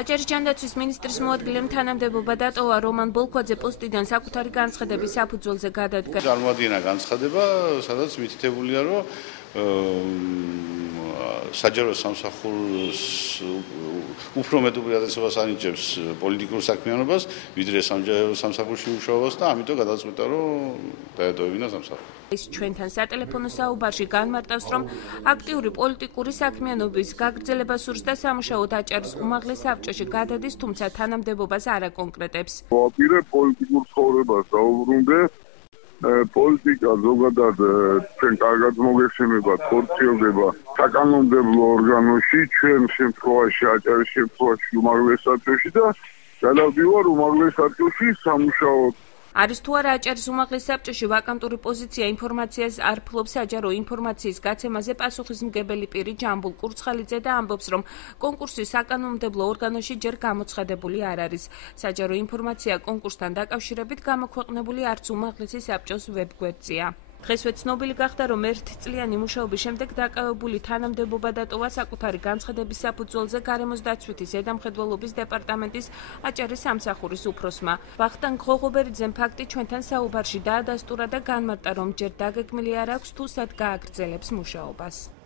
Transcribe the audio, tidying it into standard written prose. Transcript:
აჭარის ჯანდაცვის მინისტრის მოადგილემ თანამდებობა დატოვა რომან ბოლქვაძე პოსტიდან საკუთარი განცხადების საფუძველზე გადადგა. Წარმოადგინა განცხადება, სადაც მითითებულია, რომ საჯარო სამსახურს უფრო მეტ უპირატესობას ანიჭებს პოლიტიკურ საქმიანობას, ვიდრე საჯარო სამსახურში მუშაობას და ამიტომ გადაწყვიტა, რომ დაეტოვებინა სამსახური. ის ჩვენთან სატელეფონო საუბარში განმარტავს, რომ აქტიური პოლიტიკური საქმიანობის გაგრძელება სურს და სამუშაოდ აჭარის უმაღლეს საბჭოში გადადის, თუმცა თანამდებობას არ აკონკრეტებს. ვაპირებ პოლიტიკურ ცხოვრებას დაუბრუნდე. პოლიტიკა ზოგადად ჩვენ კარგად მოგეხსენებათ, ხორციელდება საკანონმდებლო ორგანოში, ჩვენ შემთხვევაში აჭარის შემთხვევაში უმაღლეს საბჭოში და გადავდივარ უმაღლეს საბჭოში სამუშაოდ. არის თუ არა აჭარის უმაღლეს საბჭოში ვაკანტური პოზიცია, ინფორმაციას არ ფლობს საჯარო ინფორმაციის გაცემაზე პასუხისმგებელი პირი ჯამბულ კურცხალიძე და ამბობს, რომ კონკურსი საკანონმდებლო ორგანოში ჯერ გამოცხადებული არ არის. საჯარო ინფორმაცია კონკურსთან დაკავშირებით გამოქვეყნებული არც უმაღლესი საბჭოს ვებგვერდზეა. დღესვე ცნობილი გახდა, რომ ერთწლიანი მუშაობის შემდეგ დაკავებული თანამდებობა დატოვა საკუთარი განცხადების საფუძველზე გარემოს დაცვითი ზედამხედველობის დეპარტამენტის აჭარის სამსახურის უფროსმა. ვახტანგ ღოღობერიძემ ფაქტი ჩვენთან საუბარში დაადასტურა და განმარტა, რომ ჯერ დაგეგმილი არ აქვს თუ სად გააგრძელებს მუშაობას.